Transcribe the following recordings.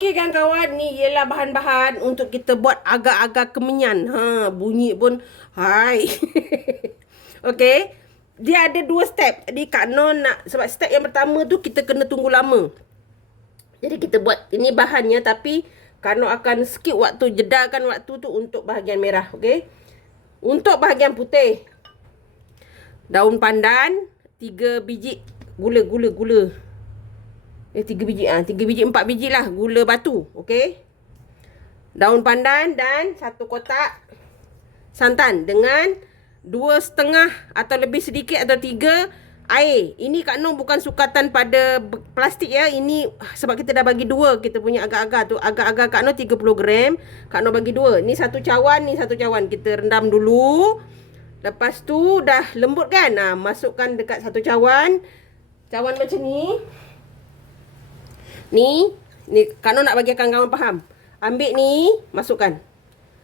Okay kan kawan, ni ialah bahan-bahan untuk kita buat agak-agak kemenyan. Ha, bunyi pun hai. okay. Dia ada dua step. Jadi Kak Non nak sebab step yang pertama tu kita kena tunggu lama. Jadi kita buat ini bahannya tapi Kak Non akan skip waktu jedakan waktu tu untuk bahagian merah, okay? Untuk bahagian putih. Daun pandan, tiga biji gula gula gula. Eh, tiga biji. Ah, tiga biji, empat biji lah gula batu. Okey. Daun pandan dan satu kotak santan dengan dua setengah atau lebih sedikit atau tiga air. Ini Kak Noh bukan sukatan pada plastik ya. Ini sebab kita dah bagi dua kita punya agak-agak tu. Agak-agak Kak Noh 30 gram. Kak Noh bagi dua. Ni satu cawan, ni satu cawan. Kita rendam dulu. Lepas tu dah lembut kan? Nah, masukkan dekat satu cawan. Cawan macam ni. Ni, ni Kak nak bagi kawan-kawan faham. Ambil ni, masukkan.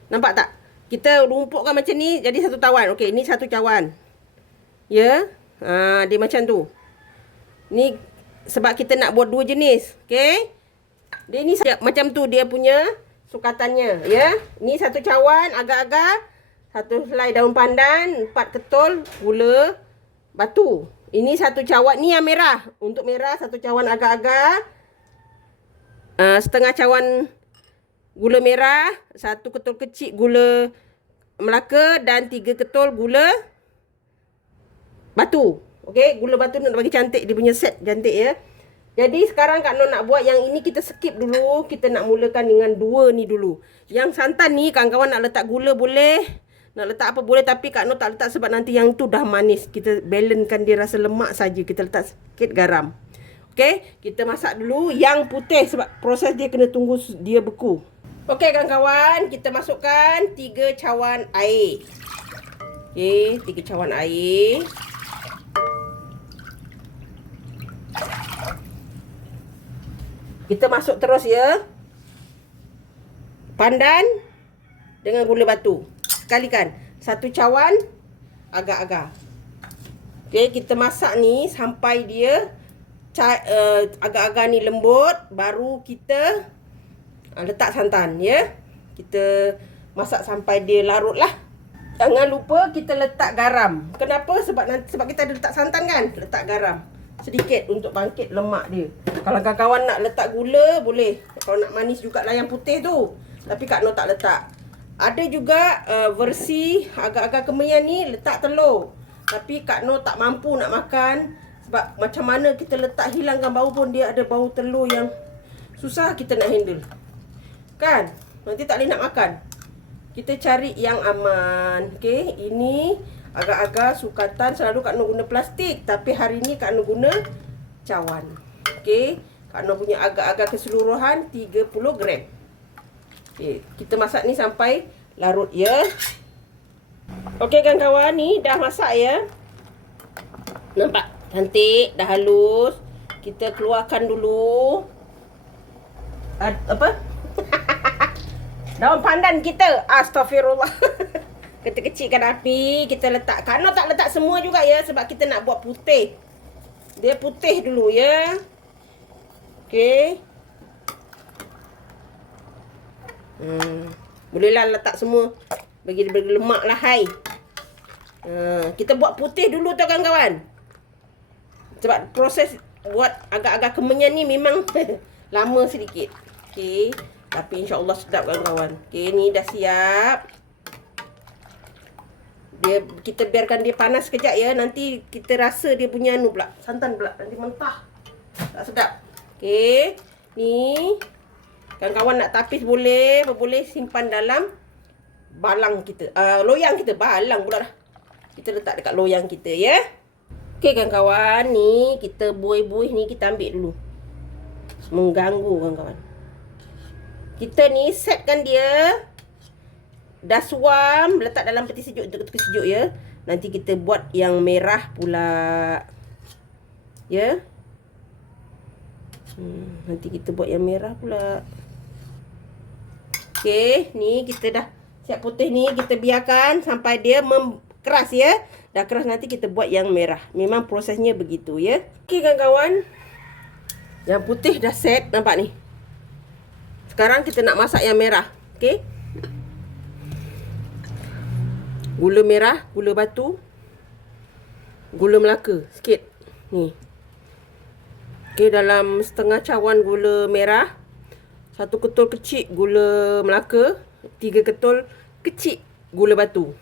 Nampak tak? Kita rumpukkan macam ni, jadi satu tawan. Okey, ni satu cawan. Ya? Ha, dia macam tu. Ni, sebab kita nak buat dua jenis. Okey? Dia ni macam tu dia punya sukatannya. Ya? Ni satu cawan, agak-agak. Satu helai daun pandan, empat ketul, gula, batu. Ini satu cawan, ni yang merah. Untuk merah, satu cawan agak-agak uh, setengah cawan gula merah, satu ketul kecil gula melaka dan tiga ketul gula batu. Okey, gula batu nak bagi cantik dia punya set cantik ya. Jadi sekarang Kak Non nak buat yang ini kita skip dulu. Kita nak mulakan dengan dua ni dulu. Yang santan ni kawan-kawan nak letak gula boleh. Nak letak apa boleh tapi Kak Non tak letak sebab nanti yang tu dah manis. Kita balancekan dia rasa lemak saja. Kita letak sikit garam. Okey, kita masak dulu yang putih sebab proses dia kena tunggu dia beku. Okey kawan-kawan, kita masukkan 3 cawan air. Okey, 3 cawan air. Kita masuk terus ya. Pandan dengan gula batu. Sekalikan. Satu cawan agak-agak. Okey, kita masak ni sampai dia uh, agak-agak ni lembut baru kita uh, letak santan ya. Kita masak sampai dia larut lah. Jangan lupa kita letak garam. Kenapa? Sebab nanti sebab kita ada letak santan kan. Letak garam sedikit untuk bangkit lemak dia. Kalau kawan-kawan nak letak gula boleh. Kalau nak manis jugalah yang putih tu. Tapi Kak No tak letak. Ada juga uh, versi agak-agak kemenyan ni letak telur. Tapi Kak No tak mampu nak makan. Sebab macam mana kita letak hilangkan bau pun dia ada bau telur yang susah kita nak handle. Kan? Nanti tak boleh nak makan. Kita cari yang aman. Okay? Ini agak-agak sukatan selalu Kak Nur guna plastik. Tapi hari ni Kak Nur guna cawan. Okay? Kak Nur punya agak-agak keseluruhan 30 gram. Okay. Kita masak ni sampai larut ya. Okay kan kawan ni dah masak ya. Nampak? Cantik, dah halus. Kita keluarkan dulu. Ad, apa? Daun pandan kita. Astaghfirullah. kita kecilkan api. Kita letak. Karena tak letak semua juga ya. Sebab kita nak buat putih. Dia putih dulu ya. Okey. Hmm. Bolehlah letak semua. Bagi dia lemak lah hai. Hmm. Kita buat putih dulu tu kawan-kawan. Sebab proses buat agak-agak kemenyan ni memang lama sedikit. Okey. Tapi insya-Allah sedap kawan-kawan. Okey, ni dah siap. Dia kita biarkan dia panas sekejap ya. Nanti kita rasa dia punya anu pula. Santan pula. Nanti mentah. Tak sedap. Okey. Ni. Kawan-kawan nak tapis boleh. Boleh simpan dalam balang kita. Uh, loyang kita. Balang pula dah. Kita letak dekat loyang kita ya. Okey kawan-kawan, ni kita buih-buih ni kita ambil dulu. Mengganggu kawan-kawan. Kita ni setkan dia. Dah suam, letak dalam peti sejuk untuk ketika sejuk ya. Nanti kita buat yang merah pula. Ya. Hmm, nanti kita buat yang merah pula. Okey, ni kita dah siap putih ni kita biarkan sampai dia keras ya. Dah keras nanti kita buat yang merah. Memang prosesnya begitu ya. Okey kawan-kawan. Yang putih dah set nampak ni. Sekarang kita nak masak yang merah. Okey. Gula merah, gula batu. Gula melaka sikit. Ni. Okey, dalam setengah cawan gula merah. Satu ketul kecil gula melaka. Tiga ketul kecil gula batu.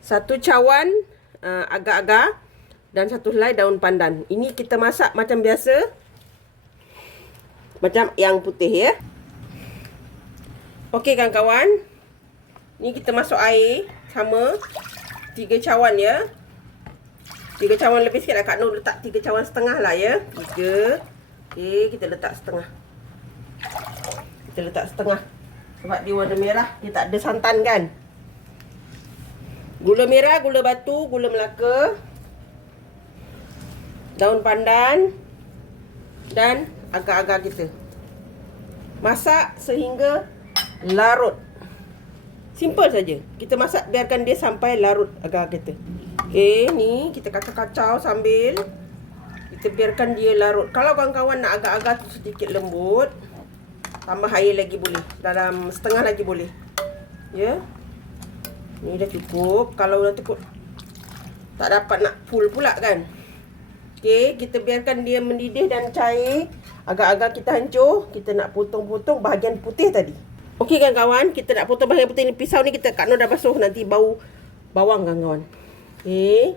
Satu cawan uh, agar-agar. Dan satu helai daun pandan. Ini kita masak macam biasa. Macam yang putih ya. Okey kawan-kawan. Ni kita masuk air. Sama. Tiga cawan ya. Tiga cawan lebih sikit lah. Kak Nur letak tiga cawan setengah lah ya. Tiga. Okey, kita letak setengah. Kita letak setengah. Sebab dia warna merah. Dia tak ada santan kan. Gula merah, gula batu, gula melaka. Daun pandan. Dan agar-agar kita. Masak sehingga larut. Simple saja. Kita masak biarkan dia sampai larut agar-agar kita. Okey, ni kita kacau-kacau sambil kita biarkan dia larut. Kalau kawan-kawan nak agak-agak tu sedikit lembut, tambah air lagi boleh. Dalam setengah lagi boleh. Ya. Ni dah cukup. Kalau dah cukup tak dapat nak full pula kan. Okey, kita biarkan dia mendidih dan cair. Agak-agak kita hancur, kita nak potong-potong bahagian putih tadi. Okey kan kawan, kita nak potong bahagian putih ni. Pisau ni kita kat dah basuh nanti bau bawang kan kawan. Okey.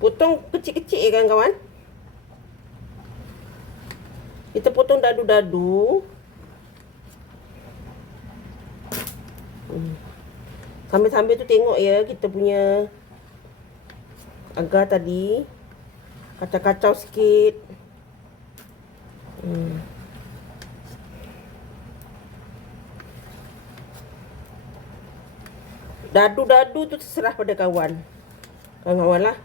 Potong kecil-kecil kan kawan. Kita potong dadu-dadu. Hmm. Sambil-sambil tu tengok ya kita punya agar tadi. Kacau-kacau sikit. Hmm. Dadu-dadu tu terserah pada kawan. Kawan-kawan lah.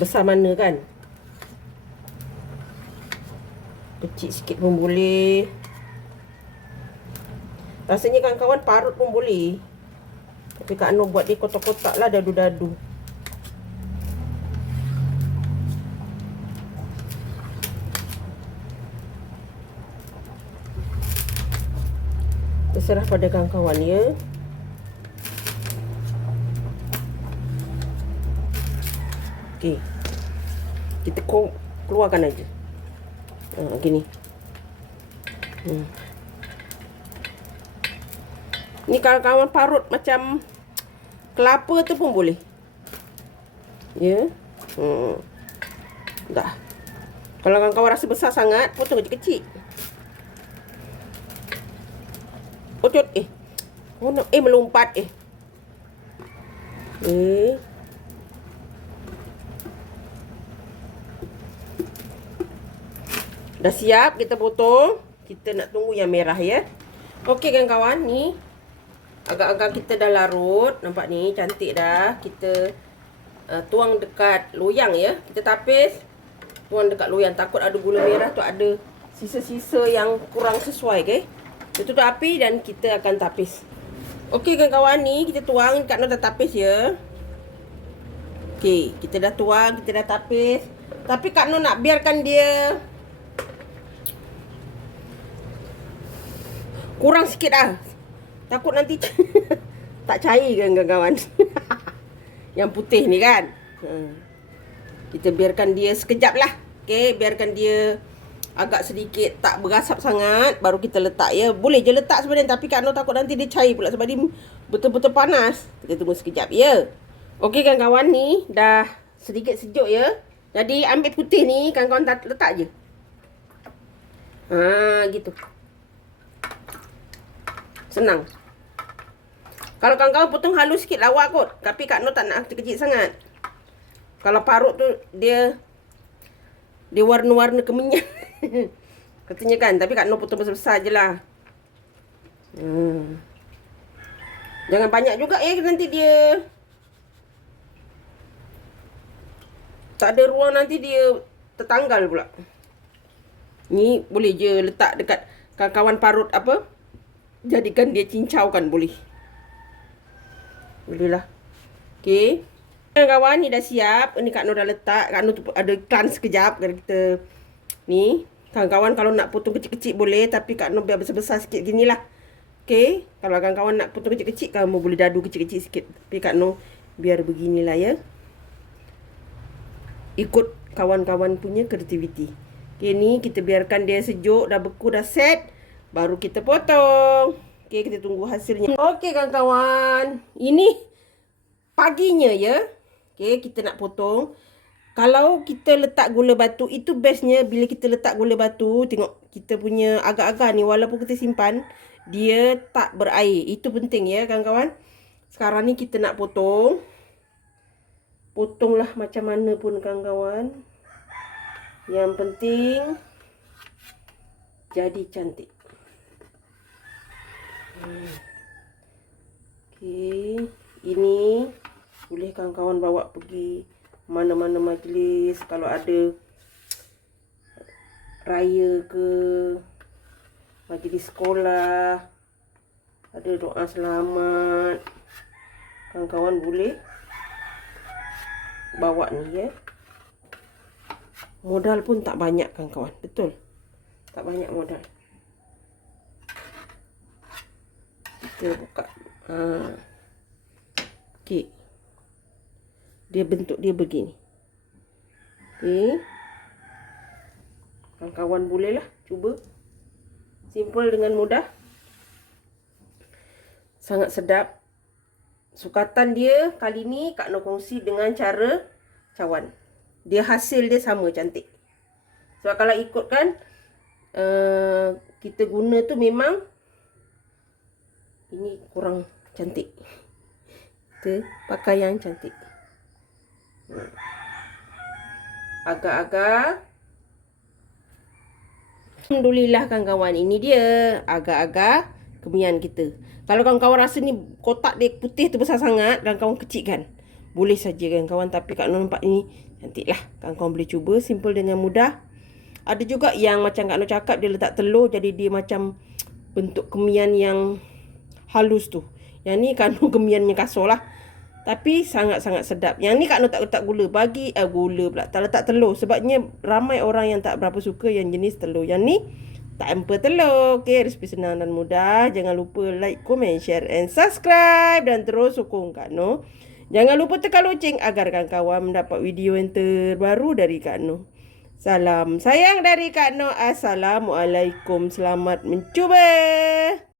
Besar mana kan. Kecil sikit pun boleh. Rasanya kawan-kawan parut pun boleh. Tapi Kak Nur buat dia kotak-kotak lah dadu-dadu. Terserah pada kawan-kawan ya. Okey. Kita keluarkan aja. Ha gini. Hmm. Ni kawan-kawan parut macam kelapa tu pun boleh. Ya. Hmm. Dah. Kalau kawan-kawan rasa besar sangat, potong kecil-kecil. Potong eh. Oh, no. eh melompat eh. Eh. Dah siap kita potong. Kita nak tunggu yang merah ya. Okey kan kawan ni. Agak-agak kita dah larut. Nampak ni cantik dah. Kita uh, tuang dekat loyang ya. Kita tapis. Tuang dekat loyang. Takut ada gula merah tu ada sisa-sisa yang kurang sesuai okay. Kita tutup api dan kita akan tapis. Okey kan kawan ni kita tuang kat dah tapis ya. Okey, kita dah tuang, kita dah tapis. Tapi Kak Nur nak biarkan dia Kurang sikit lah. Takut nanti tak cair kan kawan-kawan. Yang putih ni kan. Ha. Kita biarkan dia sekejap lah. Okay, biarkan dia agak sedikit tak berasap sangat. Baru kita letak ya. Boleh je letak sebenarnya. Tapi Kak takut nanti dia cair pula. Sebab dia betul-betul panas. Kita tunggu sekejap ya. Okay kan kawan ni. Dah sedikit sejuk ya. Jadi ambil putih ni. Kawan-kawan letak je. Ha, gitu. Senang. Kalau kawan-kawan potong halus sikit lawak kot. Tapi Kak Nur tak nak kecil-kecil sangat. Kalau parut tu dia dia warna-warna kemenyan. Katanya kan. Tapi Kak Nur potong besar-besar je lah. Hmm. Jangan banyak juga ya nanti dia. Tak ada ruang nanti dia tertanggal pula. Ni boleh je letak dekat kawan-kawan parut apa jadikan dia cincau kan boleh. Boleh lah. Okay. Kawan ni dah siap. Ni Kak Nur dah letak. Kak Nur tu ada iklan sekejap. Kalau kita ni. Kawan-kawan kalau nak potong kecil-kecil boleh. Tapi Kak Noh biar besar-besar sikit gini lah. Okay. Kalau kawan-kawan nak potong kecil-kecil, kamu boleh dadu kecil-kecil sikit. Tapi Kak Noh biar beginilah ya. Ikut kawan-kawan punya kreativiti. Okay, ni kita biarkan dia sejuk, dah beku, dah set. Baru kita potong. Okay, kita tunggu hasilnya. Okay, kawan-kawan. Ini paginya ya. Okay, kita nak potong. Kalau kita letak gula batu, itu bestnya bila kita letak gula batu. Tengok kita punya agak-agak ni, walaupun kita simpan, dia tak berair. Itu penting ya, kawan-kawan. Sekarang ni kita nak potong. Potonglah macam mana pun, kawan-kawan. Yang penting, jadi cantik. Okey, ini boleh kawan-kawan bawa pergi mana-mana majlis kalau ada raya ke majlis sekolah ada doa selamat. Kawan-kawan boleh bawa ni ya. Modal pun tak banyak kawan-kawan. Betul? Tak banyak modal buka. Ha. okey. Dia bentuk dia begini. Okey. Kawan-kawan bolehlah cuba. Simple dengan mudah. Sangat sedap. Sukatan dia kali ni Kak Noh kongsi dengan cara cawan. Dia hasil dia sama cantik. Sebab kalau ikutkan uh, kita guna tu memang ini kurang cantik. Kita pakai yang cantik. Agak-agak. Alhamdulillah kawan-kawan. Ini dia agak-agak kemian kita. Kalau kawan-kawan rasa ni kotak dia putih tu besar sangat. Kawan-kawan kecilkan. Boleh saja kawan-kawan. Tapi Kak Nur nampak ni cantik lah. Kawan-kawan boleh cuba. Simple dengan mudah. Ada juga yang macam Kak Nur cakap dia letak telur. Jadi dia macam bentuk kemian yang halus tu. Yang ni kandung gemiannya kasar lah. Tapi sangat-sangat sedap. Yang ni Kak Noh tak letak gula. Bagi uh, gula pula. Tak letak telur. Sebabnya ramai orang yang tak berapa suka yang jenis telur. Yang ni tak empa telur. Okay, resipi senang dan mudah. Jangan lupa like, comment, share and subscribe. Dan terus sokong Kak Noh. Jangan lupa tekan loceng agar kawan-kawan mendapat video yang terbaru dari Kak Noh. Salam sayang dari Kak Noh. Assalamualaikum. Selamat mencuba.